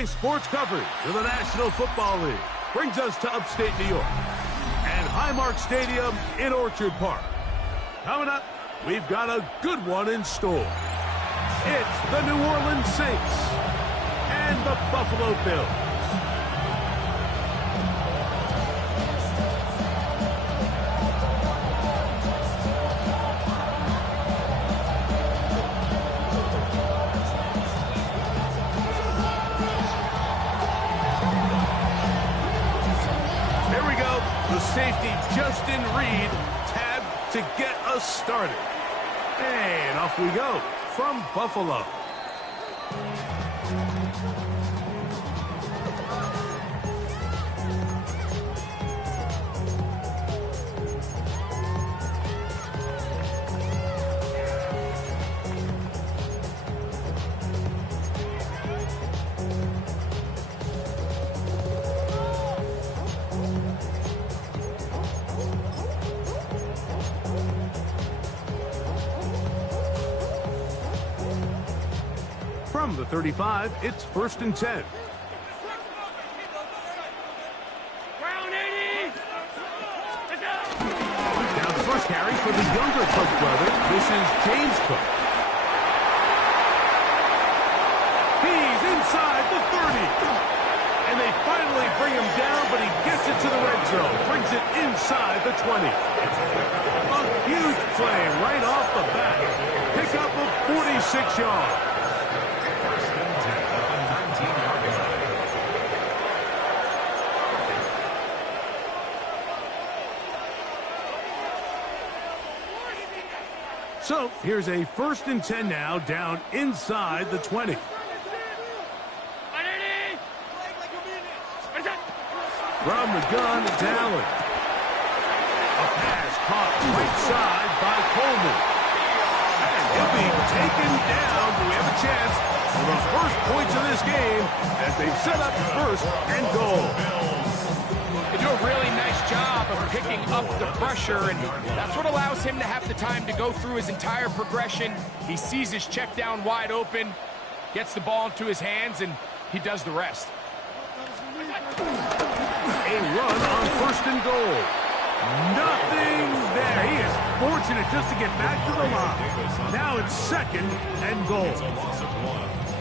Today's sports coverage of the National Football League brings us to upstate New York and Highmark Stadium in Orchard Park. Coming up, we've got a good one in store. It's the New Orleans Saints and the Buffalo Bills. Safety Justin Reed tabbed to get us started. And off we go from Buffalo. From the 35, it's 1st and 10. Now the first carry for the younger Cook brother. This is James Cook. He's inside the 30. And they finally bring him down, but he gets it to the red zone. Brings it inside the 20. A huge play right off the bat. Pickup of 46 yards. So here's a 1st and 10 now, down inside the 20. From the gun, it's Allen. A pass caught right side by Coleman. And he'll be taken down. We have a chance for the first points of this game as they've set up 1st and goal. They do a really nice job of picking up the pressure, and that's what allows him to have the time to go through his entire progression. He sees his check down wide open, gets the ball into his hands, and he does the rest. A run on 1st and goal. Nothing there. He is fortunate just to get back to the line. Now it's 2nd and goal.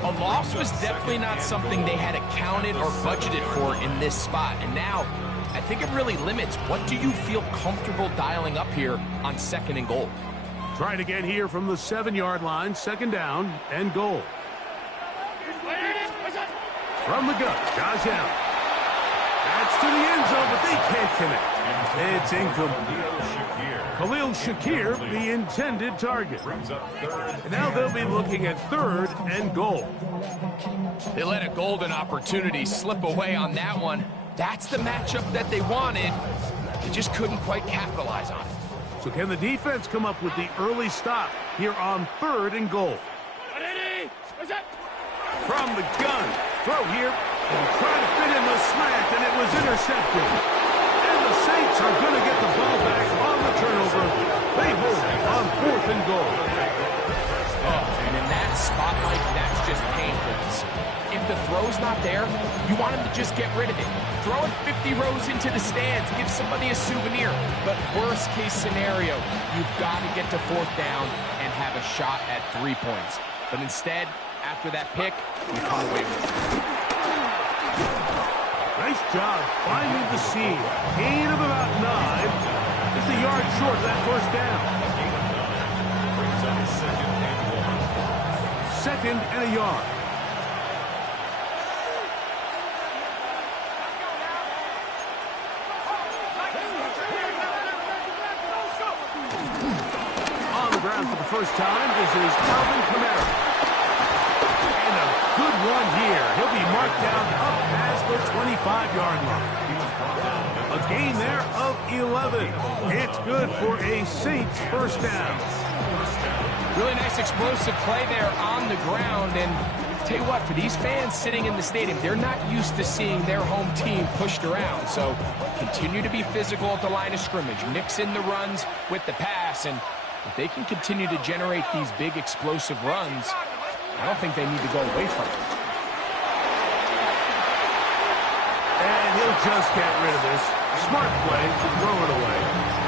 A loss was definitely not something they had accounted or budgeted for in this spot, and now I think it really limits what do you feel comfortable dialing up here on 2nd and goal. Trying again here from the 7-yard line, 2nd down and goal. From the gun, Josh Allen. That's to the end zone, but they can't connect. It's incomplete. Khalil Shakir, the intended target. Now they'll be looking at 3rd and goal. They let a golden opportunity slip away on that one. That's the matchup that they wanted. They just couldn't quite capitalize on it. So can the defense come up with the early stop here on 3rd and goal? From the gun, throw here, and try to fit in the slant, and it was intercepted. And the Saints are going to get the ball back on the turnover. They hold on 4th and goal. Oh, and in that spotlight, that's just painful. If the throw's not there, you want him to just get rid of it. Throw it 50 rows into the stands, give somebody a souvenir. But worst case scenario, you've got to get to 4th down and have a shot at 3 points. But instead, after that pick, you come away with it. Nice job finding the seam. Gain of about 9. Just a yard short of that 1st down. 2nd and a yard. On the ground for the first time, this is Alvin Kamara. And a good run here. He'll be marked down up past the 25-yard line. A gain there of 11. It's good for a Saints 1st down. Really nice explosive play there on the ground, and tell you what, for these fans sitting in the stadium, they're not used to seeing their home team pushed around, so continue to be physical at the line of scrimmage, mix in the runs with the pass, and if they can continue to generate these big explosive runs, I don't think they need to go away from it. just get rid of this. Smart play to throw it away.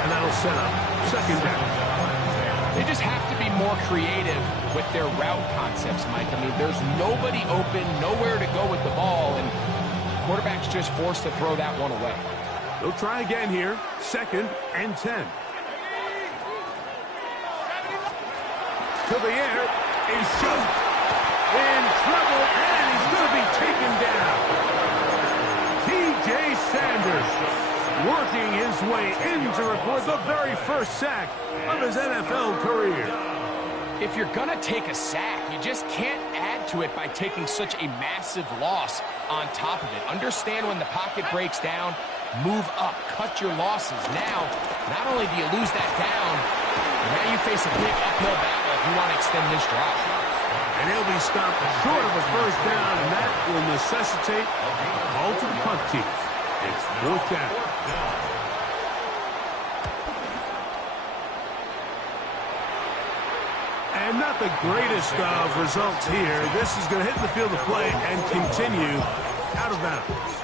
And that'll set up second down. They just have to be more creative with their route concepts, Mike. I mean, there's nobody open, nowhere to go with the ball, and quarterback's just forced to throw that one away. They'll try again here. 2nd and 10. To the air. He's shot. In trouble, and he's going to be taken down. T.J. Sanders working his way in to record the very first sack of his NFL career. If you're going to take a sack, you just can't add to it by taking such a massive loss on top of it. Understand when the pocket breaks down, move up, cut your losses. Now, not only do you lose that down, now you face a big uphill battle if you want to extend this drive. And he'll be stopped short of a first down, and that will necessitate a call to the punt team. It's 4th down. And not the greatest of results here. This is going to hit the field of play and continue out of bounds.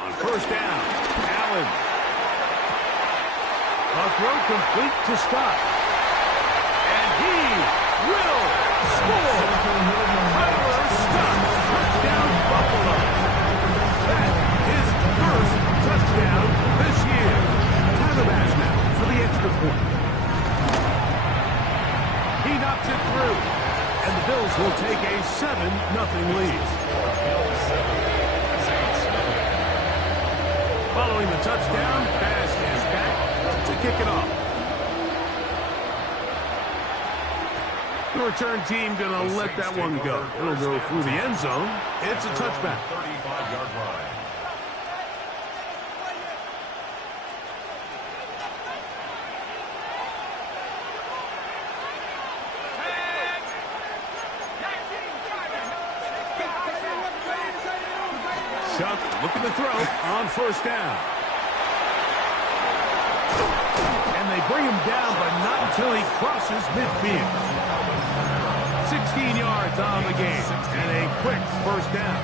On first down, Allen. A throw complete to Scott. And he will score. Tyler Scott, touchdown Buffalo. That is first touchdown this year. Tyler Bass now for the extra point. He knocks it through. And the Bills will take a 7-0 lead. Following the touchdown, Bass is back to kick it off. The return team going to let that one go. It'll go through the end zone. It's a touchback. 35-yard line. Chuck looking to throw on first down. And they bring him down, but not until he crosses midfield. 16 yards on the game, and a quick first down.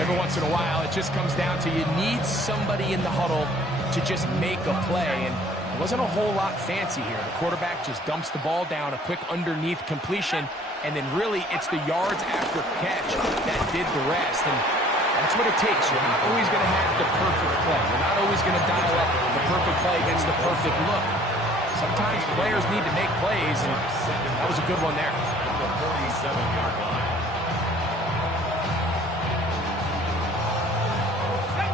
Every once in a while, it just comes down to you need somebody in the huddle to just make a play, and it wasn't a whole lot fancy here. The quarterback just dumps the ball down, a quick underneath completion, and then really it's the yards after catch that did the rest. And that's what it takes. You're not always going to have the perfect play. You're not always going to dial up the perfect play against the perfect look. Sometimes players need to make plays, and that was a good one there. 47-yard line.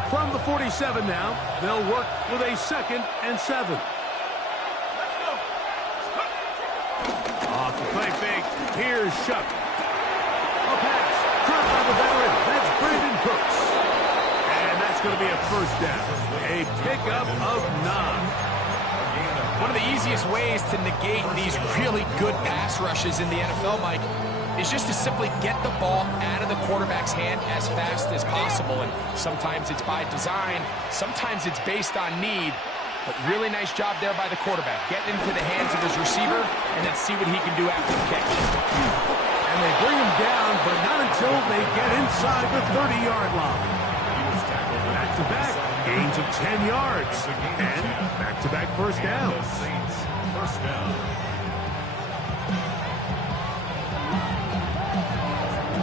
From the 47 now, they'll work with a 2nd and 7. Off the play fake, here's Shuck. A pass, caught by the veteran, that's Brandon Cooks. And that's going to be a first down. A pickup of 9. One of the easiest ways to negate these really good pass rushes in the NFL, Mike, is just to simply get the ball out of the quarterback's hand as fast as possible. And sometimes it's by design, sometimes it's based on need. But really nice job there by the quarterback. Get into the hands of his receiver and then see what he can do after the catch. And they bring him down, but not until they get inside the 30-yard line. Back-to-back gains of 10 yards. And back-to-back first downs. First down.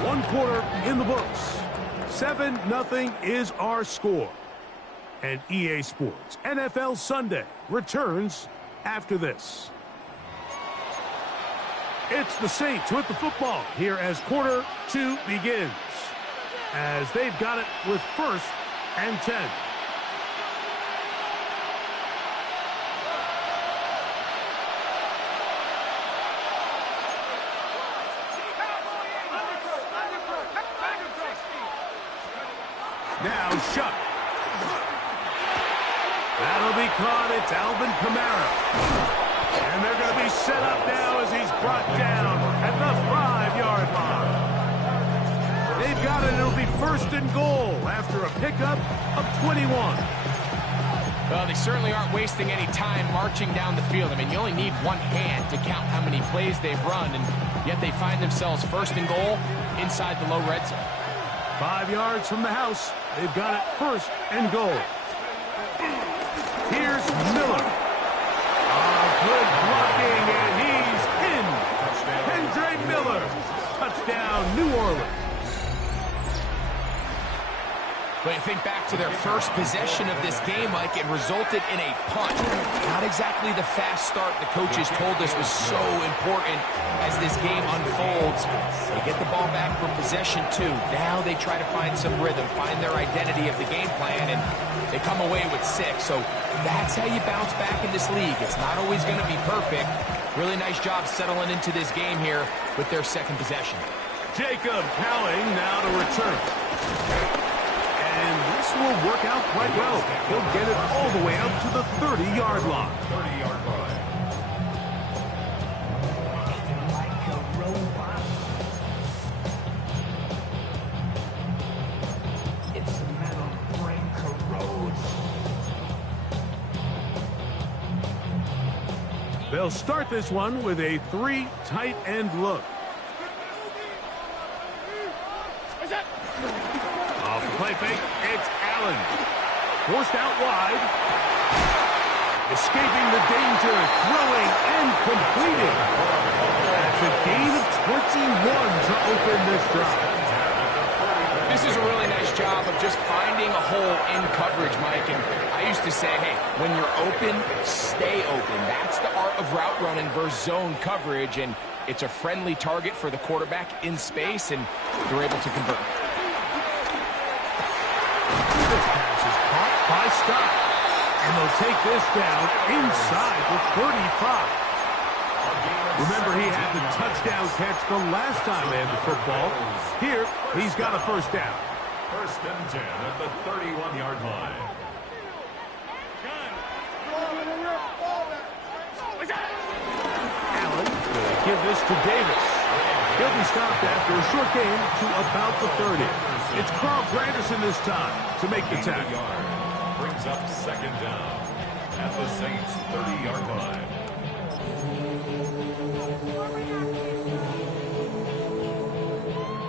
1 quarter in the books. 7-0 is our score. And EA Sports NFL Sunday returns after this. It's the Saints with the football here as quarter 2 begins. As they've got it with 1st and 10. Now Shuck. That'll be caught. It's Alvin Kamara. And they're going to be set up now as he's brought down at the 5-yard line. They've They've got it. It'll be 1st and goal after a pickup of 21. Well, they certainly aren't wasting any time marching down the field. I mean, you only need one hand to count how many plays they've run, and yet they find themselves 1st and goal inside the low red zone. 5 yards from the house. They've got it 1st and goal. Here's Miller. Good blocking, and he's in. Kendre Miller. Touchdown, New Orleans. But you think back to their first possession of this game, Mike, it resulted in a punt. Not exactly the fast start the coaches told us was so important as this game unfolds. They get the ball back for possession 2. Now they try to find some rhythm, find their identity of the game plan, and they come away with 6. So that's how you bounce back in this league. It's not always going to be perfect. Really nice job settling into this game here with their 2nd possession. Jacob Cowing now to return. And this will work out quite well. He'll get it all the way up to the 30-yard line. 30-yard line. It's a metal brain corrodes. They'll start this one with a 3 tight end look. Off the play fake, it's Allen. Forced out wide. Escaping the danger, throwing and completing. That's a gain of 21 to open this drive. This is a really nice job of just finding a hole in coverage, Mike. And I used to say, hey, when you're open, stay open. That's the art of route running versus zone coverage. And it's a friendly target for the quarterback in space, and they're able to convert. This pass is caught by Scott. And they'll take this down inside the 35. Remember, he had the touchdown catch the last time they had the football. Here, he's got a 1st down. 1st and 10 at the 31-yard line. Allen will give this to Davis. He'll be stopped after a short gain to about the 30. It's Carl Granderson this time to make the tackle. Brings up 2nd down at the Saints' 30-yard line.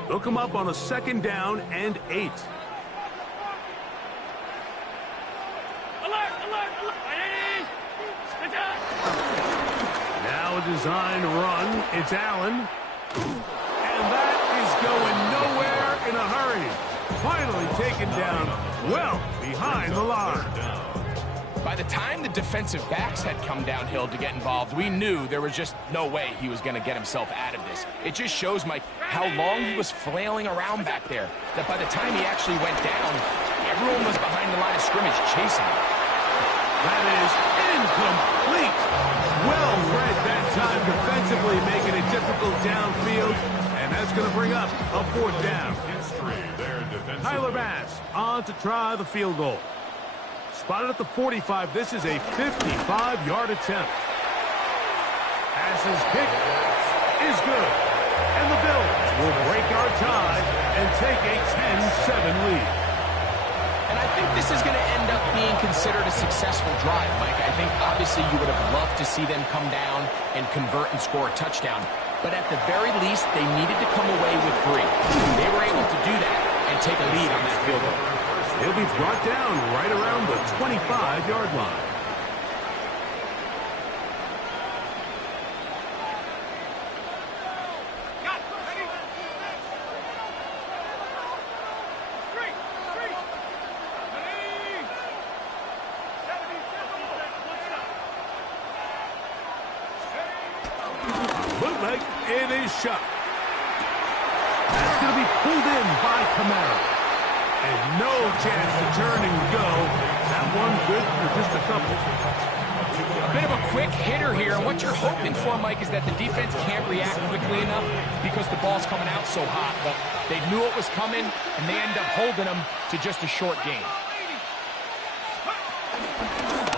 They'll come up on a 2nd down and 8. Now a design run. It's Allen. And that is going nowhere in a hurry. Finally taken down well behind the line. By the time the defensive backs had come downhill to get involved, we knew there was just no way he was going to get himself out of this. It just shows, Mike, how long he was flailing around back there, that by the time he actually went down, everyone was behind the line of scrimmage chasing him. That is incomplete. Well read that time defensively, making it difficult downfield, and that's going to bring up a 4th down. Tyler Bass on to try the field goal. Spotted at the 45. This is a 55-yard attempt. Pass's kick is good. And the Bills will break our tie and take a 10-7 lead. And I think this is going to end up being considered a successful drive, Mike. I think obviously you would have loved to see them come down and convert and score a touchdown. But at the very least, they needed to come away with 3. They were able to do that and take a lead on that field goal. He'll be brought down right around the 25-yard line. Bootleg, it is shot. That's going to be pulled in by Kamara. And no chance to turn and go. That one good for just a couple. A bit of a quick hitter here, and what you're hoping for, Mike, is that the defense can't react quickly enough because the ball's coming out so hot. But they knew it was coming, and they end up holding them to just a short gain.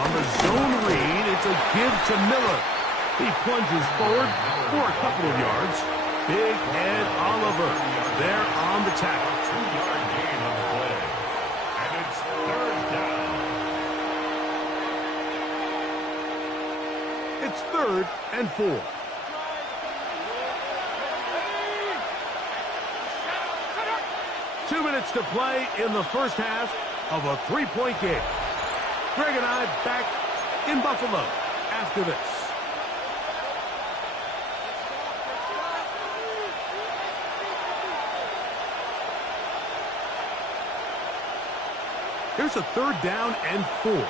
On the zone read, it's a give to Miller. He plunges forward for a couple of yards. Big Ed Oliver there on the tackle. 2-yard gain on the play. And it's 3rd down. It's 3rd and 4. Two minutes to play in the first half of a 3-point game. Greg and I back in Buffalo after this. Here's a 3rd down and 4.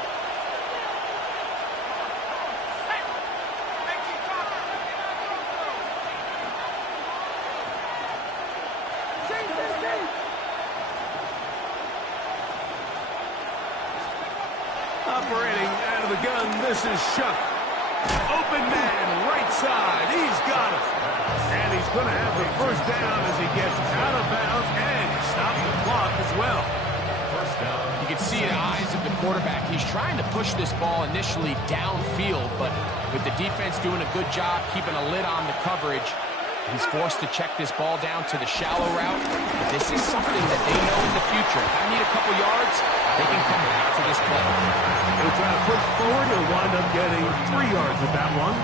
Operating out of the gun, this is Shuck. Open man, right side. He's got it. And he's going to have the first down as he gets out of bounds and stop the clock as well. First down. You can see in the eyes of the quarterback, he's trying to push this ball initially downfield, but with the defense doing a good job keeping a lid on the coverage, he's forced to check this ball down to the shallow route. This is something that they know in the future. If I need a couple yards, they can come back to this play. He'll try to push forward. He'll wind up getting 3 yards with that one.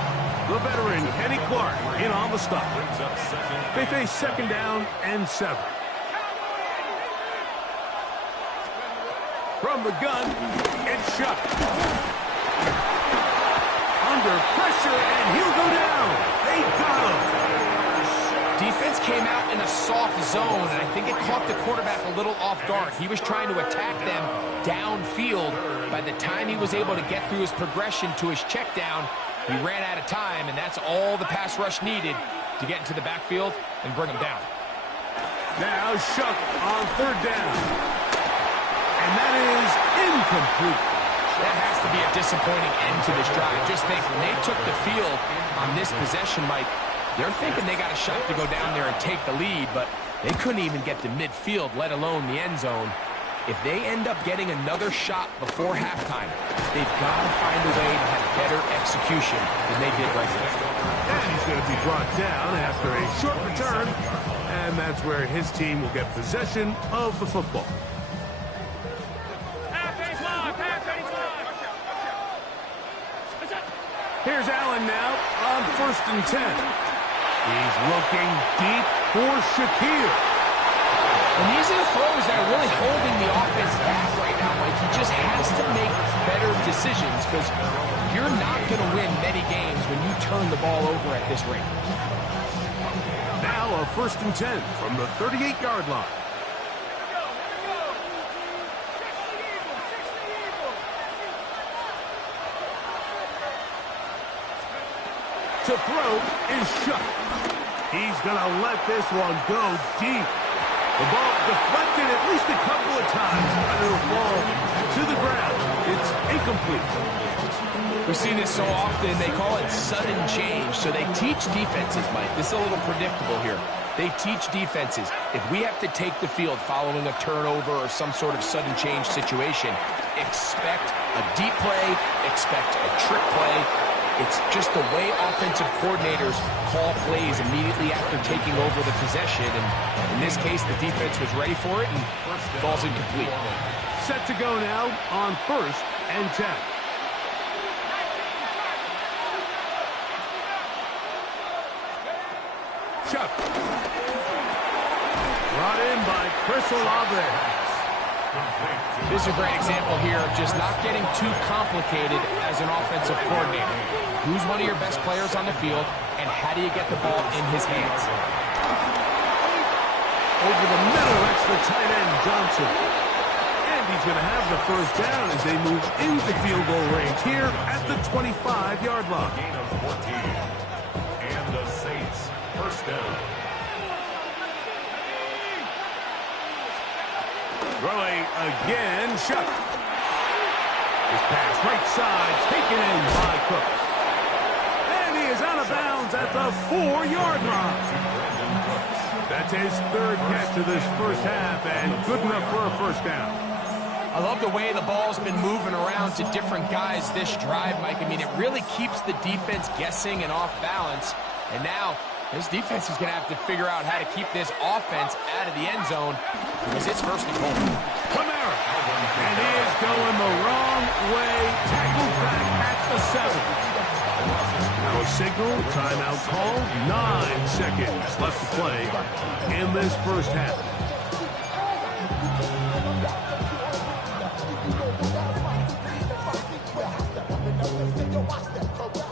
The veteran, Kenny Clark, in on the stop. Brings up second. They face 2nd down and 7. From the gun, it's Shuck. Under pressure, and he'll go down. They got him. Defense came out in a soft zone, and I think it caught the quarterback a little off guard. He was trying to attack them downfield. By the time he was able to get through his progression to his check down, he ran out of time, and that's all the pass rush needed to get into the backfield and bring him down. Now Shuck on 3rd down. And that is incomplete. That has to be a disappointing end to this drive. Just think, when they took the field on this possession, Mike, they're thinking they got a shot to go down there and take the lead, but they couldn't even get to midfield, let alone the end zone. If they end up getting another shot before halftime, they've got to find a way to have better execution than they did right there. And he's going to be brought down after a short return, and that's where his team will get possession of the football. Here's Allen now on 1st and 10. He's looking deep for Shakir. And these are the throws that are really holding the offense back right now, Mike. He just has to make better decisions because you're not going to win many games when you turn the ball over at this rate. Now a 1st and 10 from the 38-yard line. To throw is Shuck. He's going to let this one go deep. The ball deflected at least a couple of times, but it'll fall to the ground. It's incomplete. We see this so often, they call it sudden change. So they teach defenses, Mike. This is a little predictable here. They teach defenses, if we have to take the field following a turnover or some sort of sudden change situation, expect a deep play, expect a trick play. It's just the way offensive coordinators call plays immediately after taking over the possession. And in this case, the defense was ready for it and falls incomplete. Set to go now on 1st and 10. Chuck. Brought in by Chris Olave. This is a great example here of just not getting too complicated as an offensive coordinator. Who's one of your best players on the field, and how do you get the ball in his hands? Over the middle, that's the tight end, Johnson. And he's going to have the first down as they move into field goal range here at the 25-yard line. Gain of 14. And the Saints, first down. Throwing again, Shuck. His pass right side, taken in by Cooks. And he is out of bounds at the 4-yard line. That's his 3rd catch of this first half, and good enough for a first down. I love the way the ball's been moving around to different guys this drive, Mike. I mean, it really keeps the defense guessing and off balance. And now This defense is going to have to figure out how to keep this offense out of the end zone because it's first and goal. Kamara, and he is going the wrong way. Tackled back at the 7. Now a signal, timeout call. 9 seconds left to play in this first half.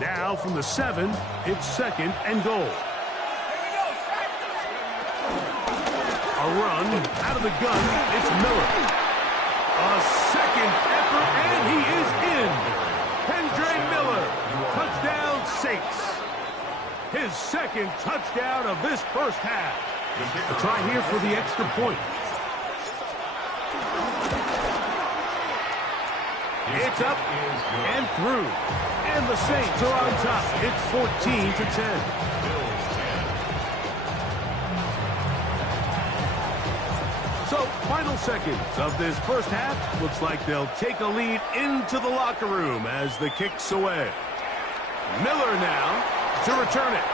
Now from the 7, it's 2nd and goal. A run out of the gun. It's Miller. A second effort, and he is in. Kendre Miller. Touchdown Saints. His 2nd touchdown of this first half. A try here for the extra point. It's up and through. And the Saints are on top. It's 14-10. So, final seconds of this first half. Looks like they'll take a lead into the locker room as the kick's away. Miller now to return it.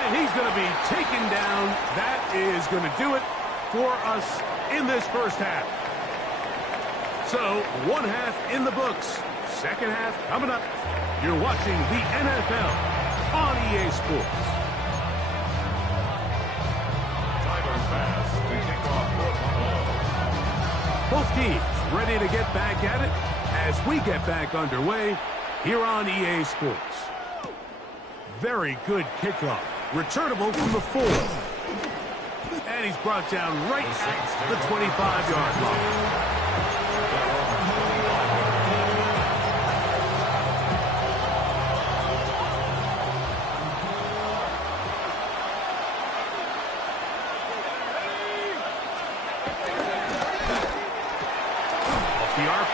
And he's going to be taken down. That is going to do it for us in this first half. So, one half in the books. Second half coming up. You're watching the NFL on EA Sports. Both teams ready to get back at it as we get back underway here on EA Sports. Very good kickoff. Returnable from the 4. And he's brought down right at the 25-yard line.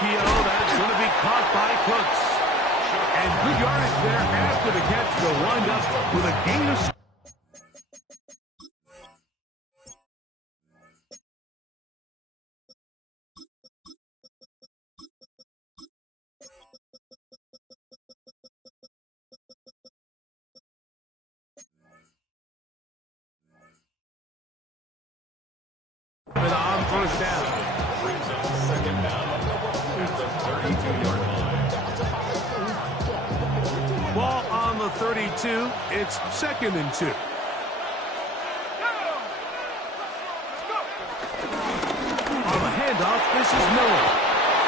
That's going to be caught by Cooks. And good yardage there after the catch. They'll wind up with a gain of... on first down. Brings up 2nd down at the 32-yard line. Ball on the 32. It's 2nd and 2. On the handoff, this is Miller.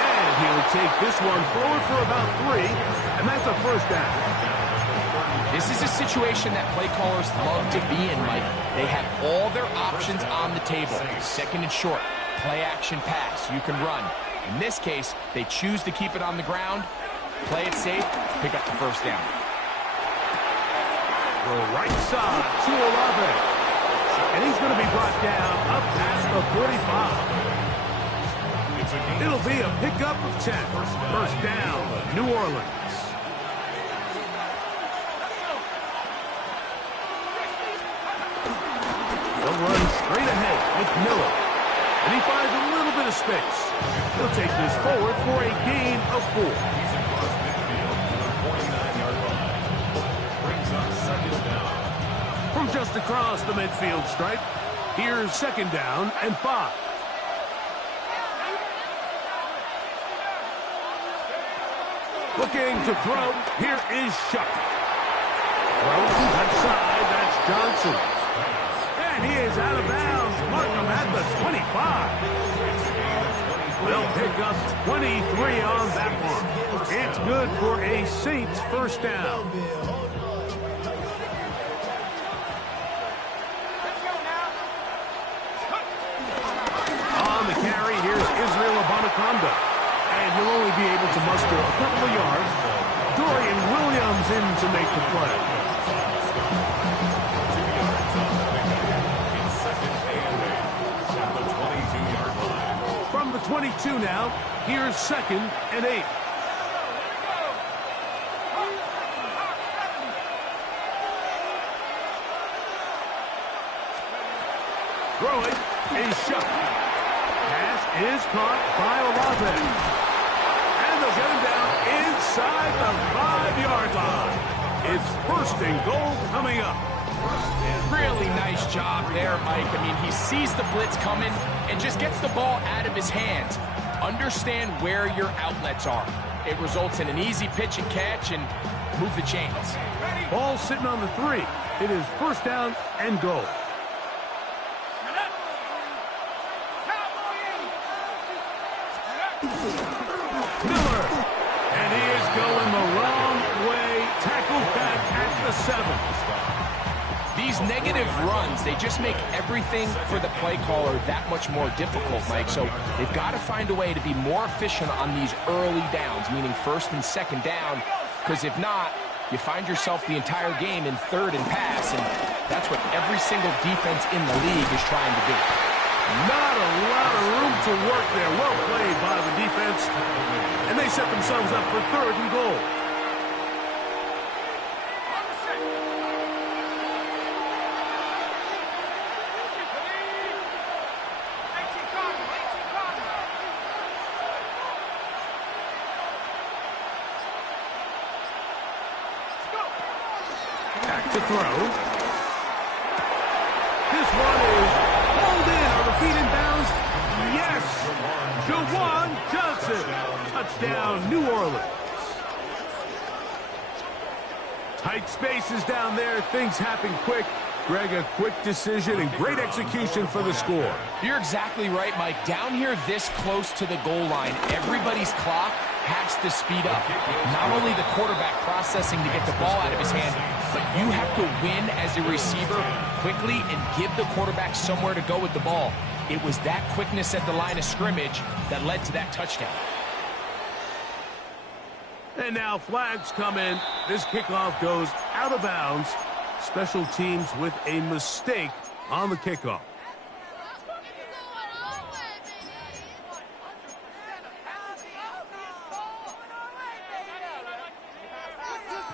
And he'll take this one forward for about 3. And that's a first down. This is a situation that play callers love to be in, Mike. They have all their options on the table. 2nd and short, play action pass, you can run. In this case, they choose to keep it on the ground, play it safe, pick up the first down. The right side to Olave. And he's going to be brought down up past the 45. It'll be a pickup of 10. First down, New Orleans. They'll run straight ahead with Miller. And he finds a little bit of space. He'll take this forward for a gain of 4. He's across midfield to the 49-yard line. Brings up 2nd down. From just across the midfield stripe, here's 2nd down and 5. Looking to throw. Here is Shuck. Throws left side. That's Johnson. And he is out of bounds. Markham at the 25. They'll pick up 23 on that one. It's good for a Saints first down. On the carry, here's Israel Abanikanda. And he'll only be able to muster a couple of yards. Dorian Williams in to make the play. From the 22 now, here's 2nd and 8. Throw it is Shuck. Pass is caught by Olave. And they'll get him down inside the 5-yard line. It's first and goal coming up. Really nice job there, Mike. I mean, he sees the blitz coming and just gets the ball out of his hands. Understand where your outlets are. It results in an easy pitch and catch and move the chains. Ball sitting on the 3. It is first down and goal. Miller, and he is going the wrong way. Tackled back at the 7. These negative runs, they just make everything for the play caller that much more difficult, Mike. So they've got to find a way to be more efficient on these early downs, meaning first and second down, because if not, you find yourself the entire game in third and pass, and that's what every single defense in the league is trying to do. Not a lot of room to work there. Well played by the defense. And they set themselves up for third and goal. Back to throw. This one is pulled in. Are the feet in bounds? Yes. Jawan Johnson. Touchdown, New Orleans. Tight spaces down there. Things happen quick. Greg, a quick decision and great execution for the score. You're exactly right, Mike. Down here this close to the goal line, everybody's clock has to speed up. Not only the quarterback processing to get the ball out of his hand, but you have to win as a receiver quickly and give the quarterback somewhere to go with the ball. It was that quickness at the line of scrimmage that led to that touchdown. And now flags come in. This kickoff goes out of bounds. Special teams with a mistake on the kickoff.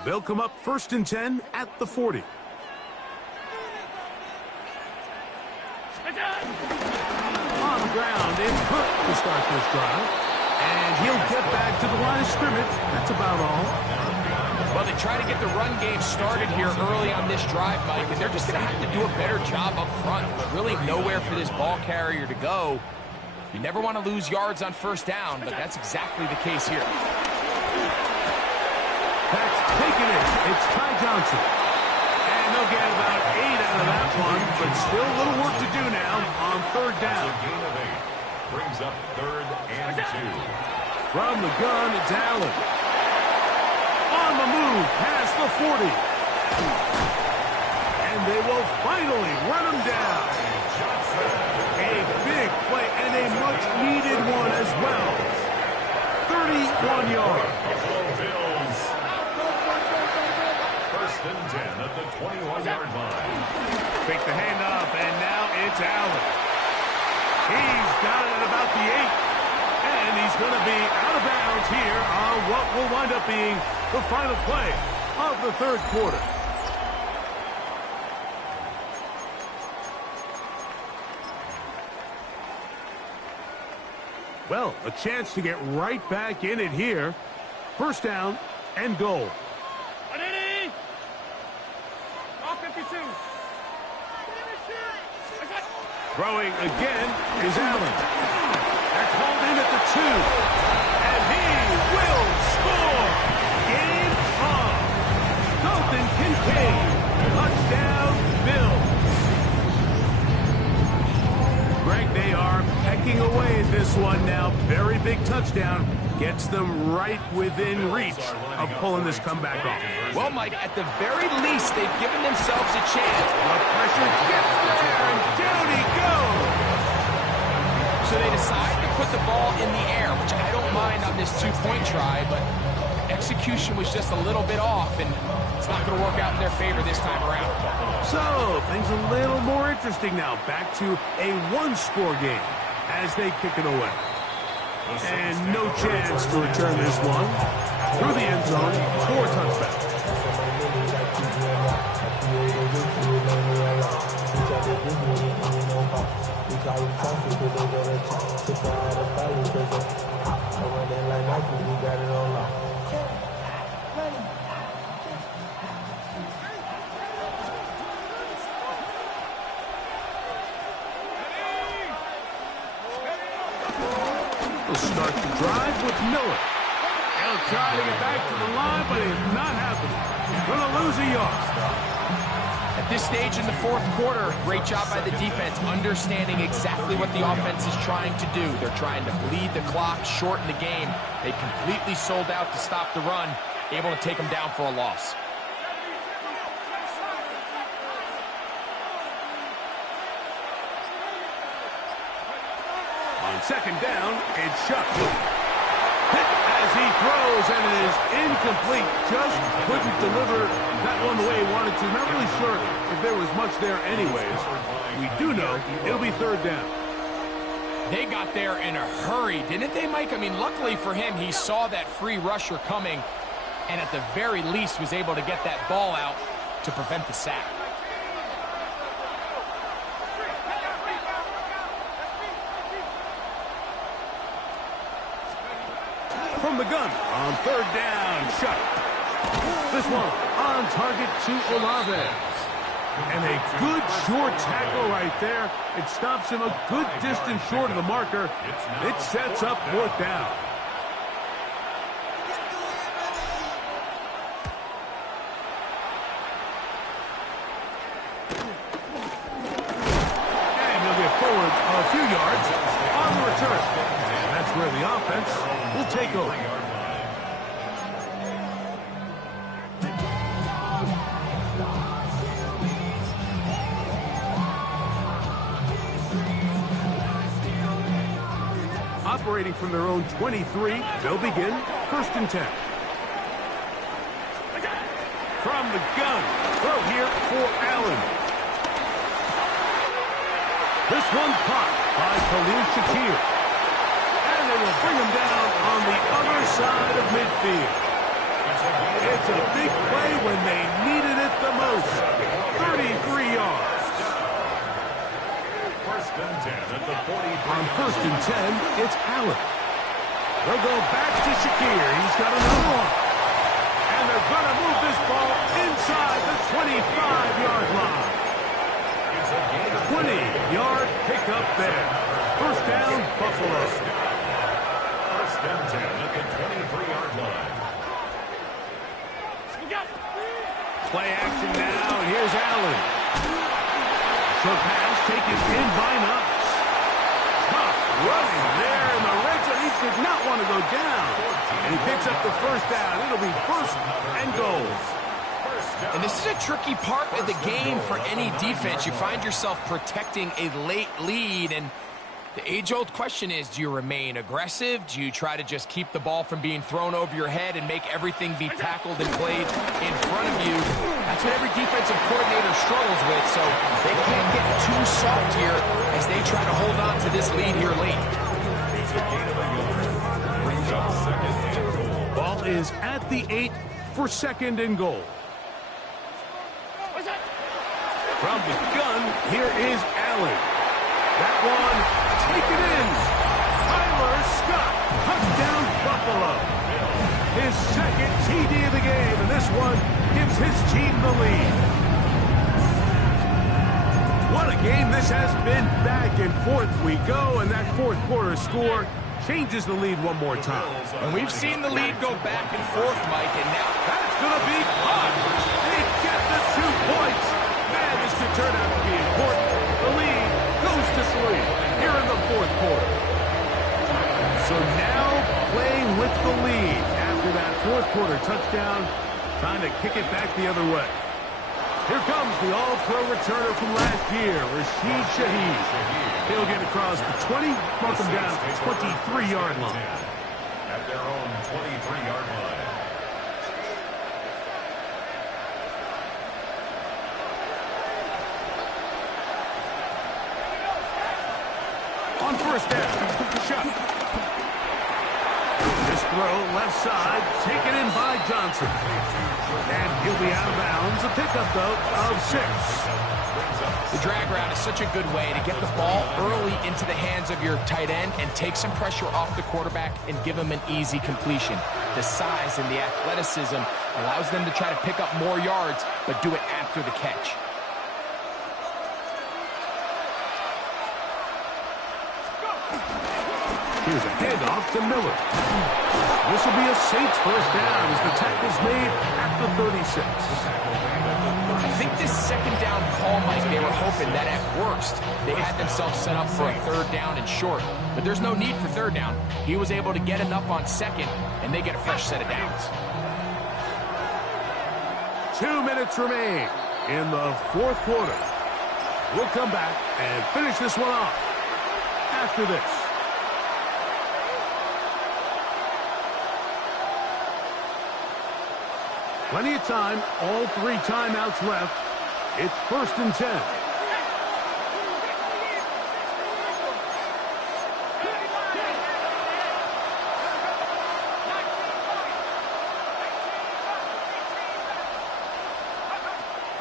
They'll come up first and 10 at the 40. On the ground, it's Cook to start this drive. And he'll get back to the line of scrimmage. That's about all. Well, they try to get the run game started here early on this drive, Mike, and they're just going to have to do a better job up front. There's really nowhere for this ball carrier to go. You never want to lose yards on first down, but that's exactly the case here. That's taken it. It's Ty Johnson. And they'll get about 8 out of that one, but still a little work to do now on third down. So gain of 8 brings up third and 2. From the gun, it's Allen. On the move, past the 40. And they will finally run him down. A big play and a much-needed one as well. 31 yards. Bills. First and 10 at the 21-yard line. Fake the handoff, and now it's Allen. He's got it at about the 8. And he's going to be out of bounds here on what will wind up being the final play of the third quarter. Well, a chance to get right back in it here. First down and goal. Throwing again is Allen. That's hauled in at the 2. And he will score. Game on. Dalton Kincaid. Touchdown, Bills. Greg, they are pecking away at this one now. Very big touchdown. Gets them right within reach of pulling this comeback off. Well, Mike, at the very least, they've given themselves a chance. The pressure gets there, and down he goes. So they decide to put the ball in the air, which I don't mind on this two-point try, but execution was just a little bit off, and it's not going to work out in their favor this time around. So, things a little more interesting now. Back to a one-score game as they kick it away. And no chance to return this one through the end zone for a touchback. will start the drive with Miller. He'll try to get back to the line, but it's not happening. Gonna lose a yard. At this stage in the fourth quarter, great job by the defense, understanding exactly what the offense is trying to do. They're trying to bleed the clock, shorten the game. They completely sold out to stop the run, able to take them down for a loss. On second down, it's Shough. Hit as he throws, and it is incomplete. Just couldn't deliver that one the way he wanted to. Not really sure if there was much there anyways. We do know it'll be third down. They got there in a hurry, didn't they, Mike? I mean, luckily for him, he saw that free rusher coming, and at the very least was able to get that ball out to prevent the sack. From the gun, on third down, Shough. This one on target to Olave. And a good short tackle right there. It stops him a good distance short of the marker. It sets up fourth down. And he'll get forward a few yards on the return. And that's where the offense will take over. Operating from their own 23, they'll begin first and 10. From the gun, throw here for Allen. This one caught by Khalil Shakir. And they will bring him down on the other side of midfield. It's a big play when they needed it the most. 33 yards. On first and 10, it's Allen. They'll go back to Shakir. He's got another one. And they're going to move this ball inside the 25-yard line. 20-yard pickup there. First down, Buffalo. First and 10 at the 23-yard line. Play action now, and here's Allen. Short pass taken in by Knox. Tough running there in the red zone. He did not want to go down. And he picks up the first down. It'll be first and goal. And this is a tricky part of the game for any defense. You find yourself protecting a late lead, and the age-old question is, do you remain aggressive? Do you try to just keep the ball from being thrown over your head and make everything be tackled and played in front of you? That's what every defensive coordinator struggles with, so they can't get too soft here as they try to hold on to this lead here late. Ball is at the 8 for second and goal. From the gun, here is Allen. That one, taken in. Tyler Scott, touchdown Buffalo. His second TD of the game, and this one gives his team the lead. What a game this has been. Back and forth we go, and that fourth quarter score changes the lead one more time. And we've seen the lead go back and forth, Mike, and now That's going to be caught. They get the 2 points. Man, this could turn out to be important. The lead goes to sleep here in the fourth quarter. So now playing with the lead after that fourth quarter touchdown, trying to kick it back the other way. Here comes the all-pro returner from last year, Rashid Shaheed. He'll get across the 20, mark him down at the 23-yard line. At their own 23-yard line. On first down, Shough. This throw left side, taken in by Johnson. And he'll be out of bounds. A pickup, though, of 6. the drag route is such a good way to get the ball early into the hands of your tight end and take some pressure off the quarterback and give him an easy completion. The size and the athleticism allows them to try to pick up more yards, but do it after the catch. Here's a handoff to Miller. This will be a Saints first down as the tackle's made at the 36. I think this second down call, Mike, they were hoping that at worst they had themselves set up for a third down and short. But there's no need for third down. He was able to get enough on second, and they get a fresh set of downs. 2 minutes remain in the fourth quarter. We'll come back and finish this one off after this. Plenty of time, all 3 timeouts left. It's 1st and 10.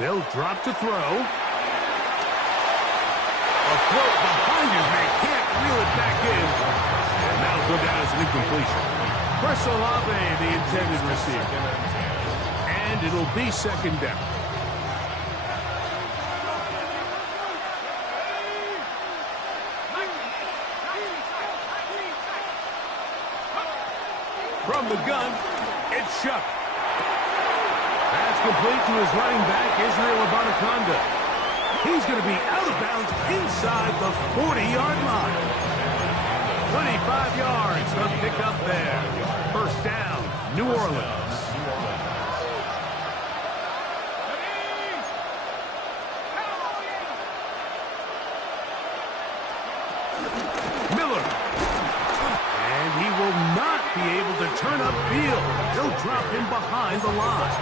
They'll drop to throw. A throw behind his man, can't reel it back in. And that'll go down as an incompletion. Chris Olave, the intended receiver. And it'll be second down. From the gun, it's Shuck. That's complete to his running back, Israel Abanikanda. He's going to be out of bounds inside the 40-yard line. 25 yards, the pickup there. First down, New Orleans. Be able to turn upfield. He'll drop him behind the line.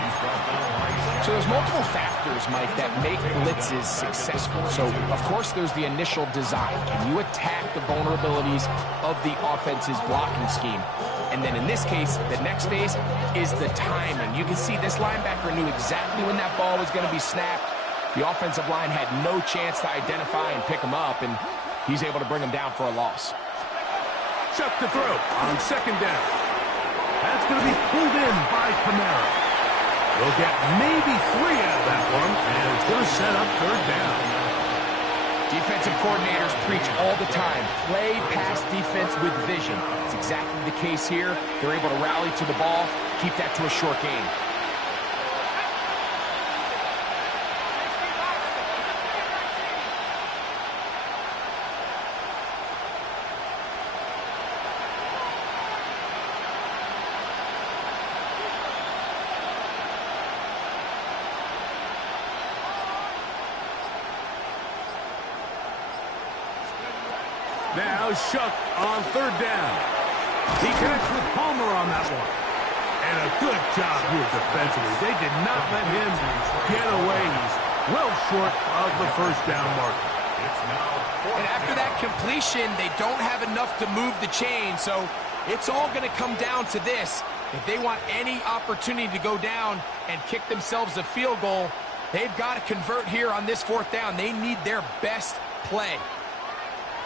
So there's multiple factors, Mike, that make blitzes successful. So, of course, there's the initial design. Can you attack the vulnerabilities of the offense's blocking scheme? And then in this case, the next phase is the timing. You can see this linebacker knew exactly when that ball was going to be snapped. The offensive line had no chance to identify and pick him up, and he's able to bring him down for a loss. Chuck to throw on second down. That's going to be pulled in by Kamara. They'll get maybe 3 out of that one, and it's going to set up third down. Defensive coordinators preach all the time, play pass defense with vision. It's exactly the case here. They're able to rally to the ball, keep that to a short game. Now Shuck on third down. He connects with Palmer on that one. And a good job here defensively. They did not let him get away. He's well short of the first down marker. And after that completion, they don't have enough to move the chain, so it's all going to come down to this. If they want any opportunity to go down and kick themselves a field goal, they've got to convert here on this fourth down. They need their best play.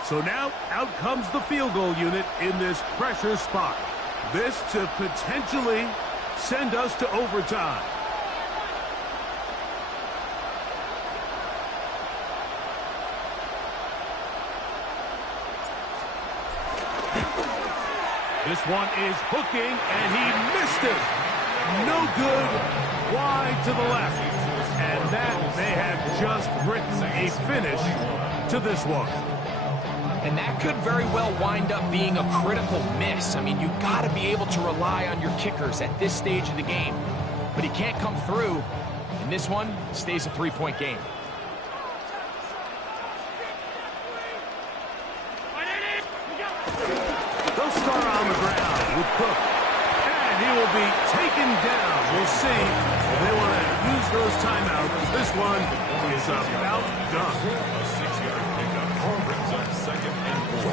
So now out comes the field goal unit in this pressure spot. This to potentially send us to overtime. This one is hooking, and he missed it. No good, wide to the left. And that may have just written a finish to this one. And that could very well wind up being a critical miss. I mean, you've got to be able to rely on your kickers at this stage of the game. But he can't come through, and this one stays a 3-point game. They'll start on the ground with Cook. And he will be taken down. We'll see if they want to use those timeouts. This one is about done. A 6-yard pickup brings up second and 4.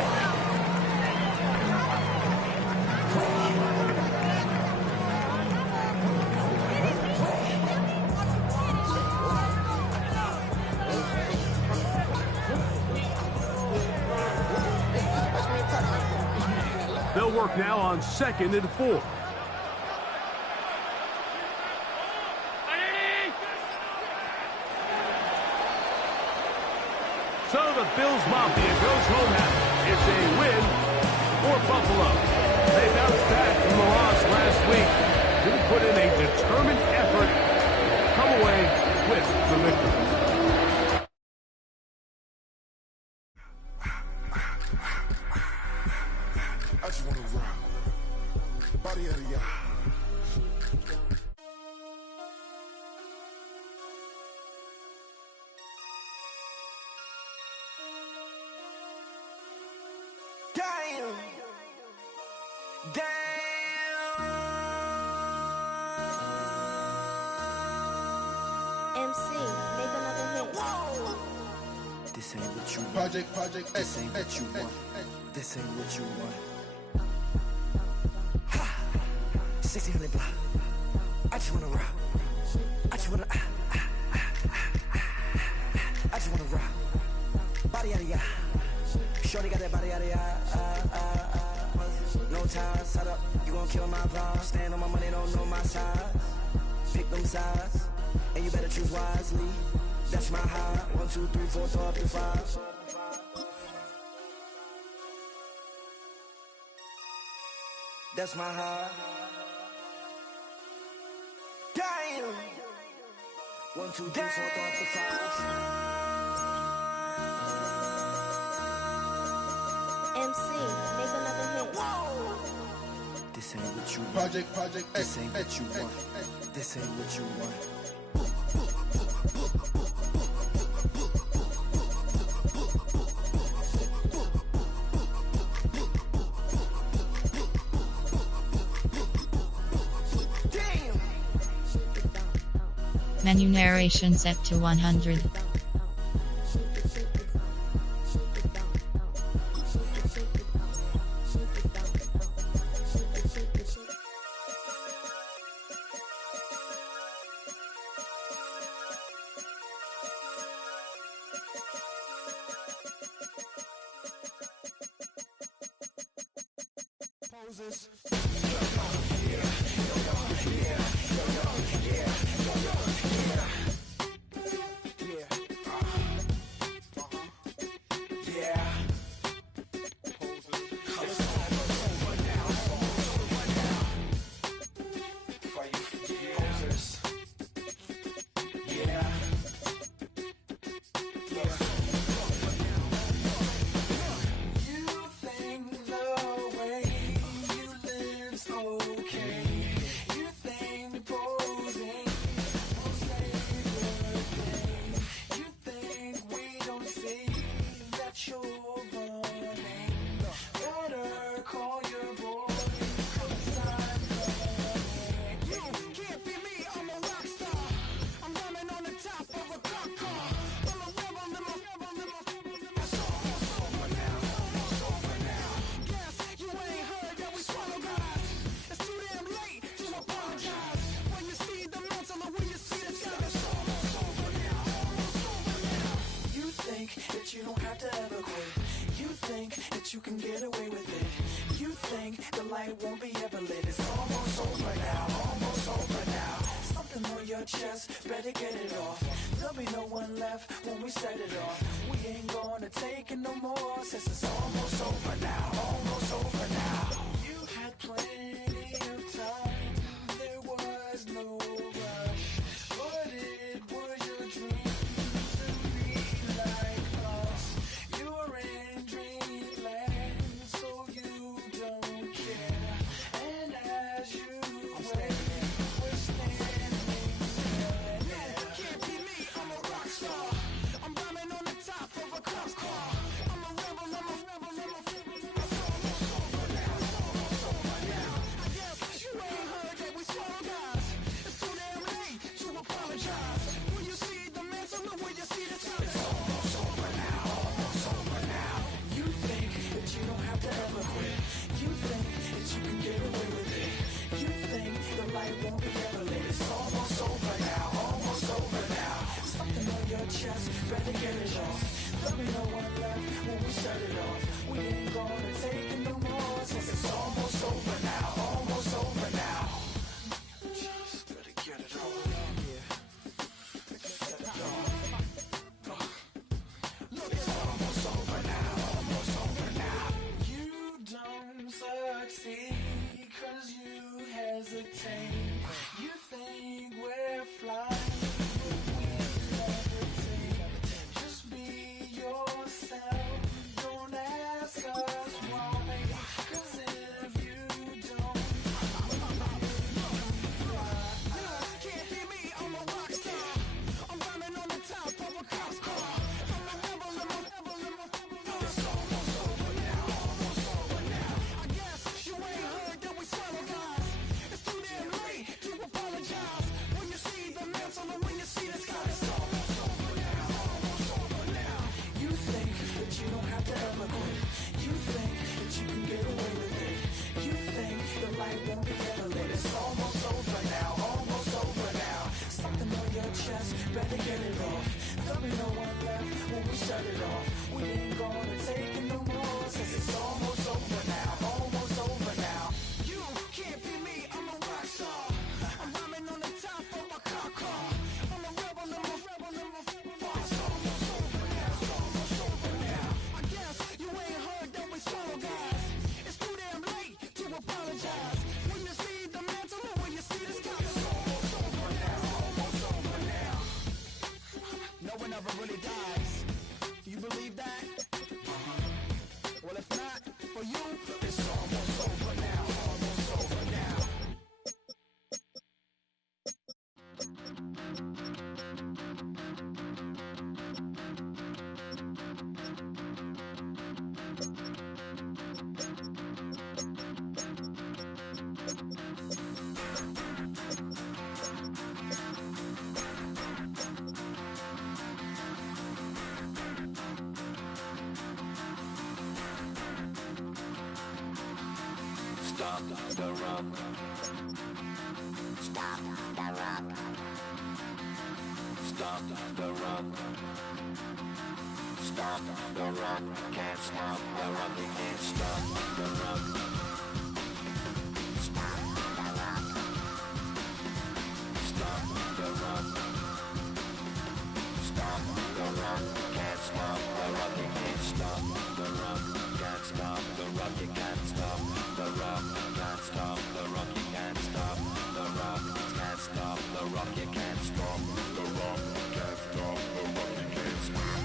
They'll work now on 2nd and 4. So the Bills Mafia goes home happy. It's a win for Buffalo. They bounced back from the loss last week. Didn't put in a determined effort. Come away with the victory. I just want to rock the body of the y'all. Damn. MC, make another hit. This ain't what you want. Project This ain't what you want. This ain't what you want. Ha! 1600 block. I just wanna rock. I just wanna I just wanna rock. Body out of ya. Shorty got that body out of ya. No ties, set up. You gon' kill my vibe. Stand on my money, don't know my size. Pick them sides, and you better choose wisely. That's my high. 1, 2, 3, 4, throw up to 5. That's my high. Damn. 1, 2, 3, 4, throw up to 5. MC, make another hit. This ain't what you want. Project This ain't what you want. This ain't what you want. Menu narration set to 100. You don't have to ever quit. You think that you can get away with it. You think the light won't be ever lit. It's almost over now, almost over now. Something on your chest, better get it off. There'll be no one left when we set it off. We ain't gonna take it no more, since it's almost over now, almost over now. You had plenty of time, there was no rush, but it was your dream. Stop the rock. Stop the rock. Stop the rock. Stop the rock. Can't stop the rock. You can't stop the rock. Stop the rock. Stop the rock. Stop the rock. Can't stop the rock. You can't stop the rock. Can't stop the rock. You can't stop the rock. Can't stop the rock. You can't stop the rock. Can't stop the rock. You can't stop the rock. Can't stop the rock. You can't stop.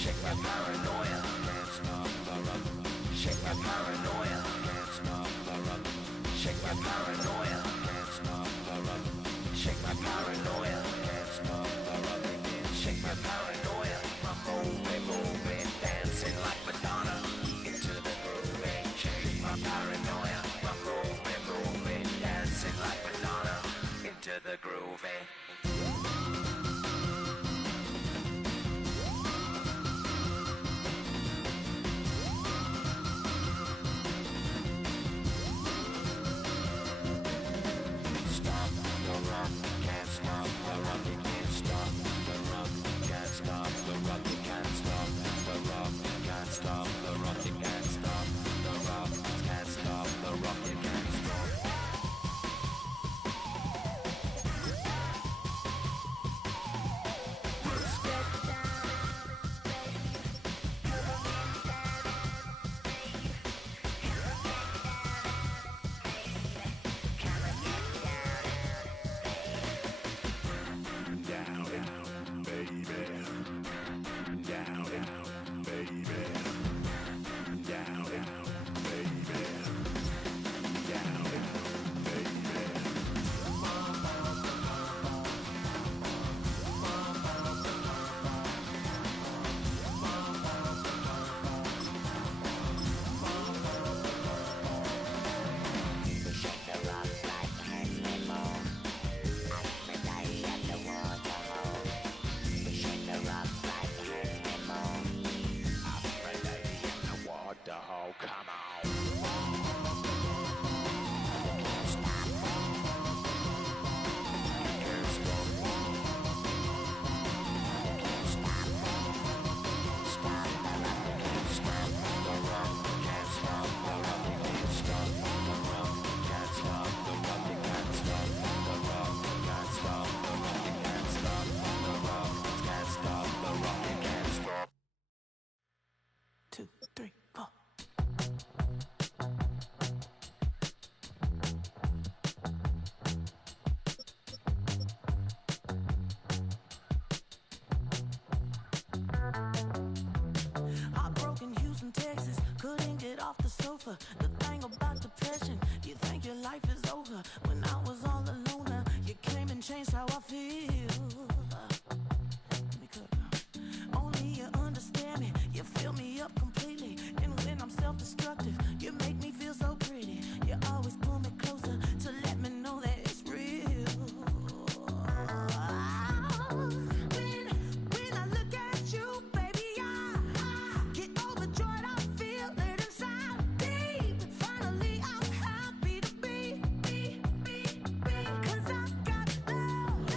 Shake my paranoia. Can't stop the rock. Shake my paranoia. Can't stop the rock. Shake my paranoia. Can't stop the rock. Shake my paranoia. Can't stop the rock. Shake my paranoia. Move it, dancing like Madonna into the groove. Shake my paranoia. Move it, dancing like Madonna into the groove. Stop the rock, can't stop the rock, you can't stop the rock, can't stop the rock, you can't stop the rock, can't stop the rock, you can't stop the rock, can't stop the rock, you can't stop. The thing about depression, you think your life is over. When I was all alone, you came and changed how I feel. Only you understand me, you fill me up completely. And when I'm self-destructive, you make me feel so pretty. You always pull me closer to let me know that it's real. When I look at you, baby, I get overjoyed. I feel it inside me. Finally, I'm happy to be. 'Cause I got love.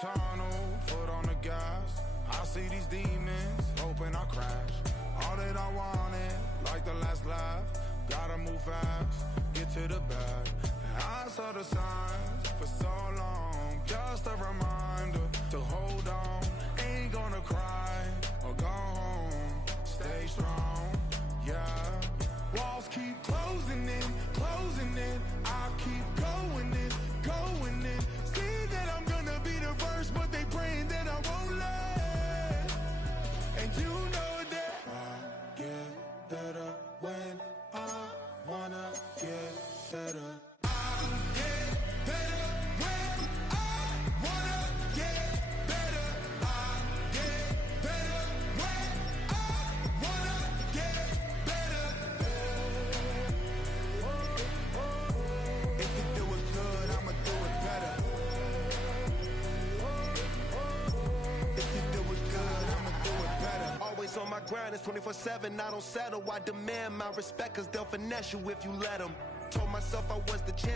tunnel, foot on the gas. I see these demons, hoping I crash. All that I wanted, like the last laugh. Gotta move fast, get to the bag. I saw the signs for so long, just a reminder to hold on. Ain't gonna cry or go home, stay strong, yeah. Walls keep closing in, I keep going in, going in. See that I'm gonna be the first, but they praying that I won't let. And you know that I get better when I wanna get better. On my grind, it's 24/7, I don't settle. I demand my respect, cause they'll finesse you if you let them. Told myself I was the champion.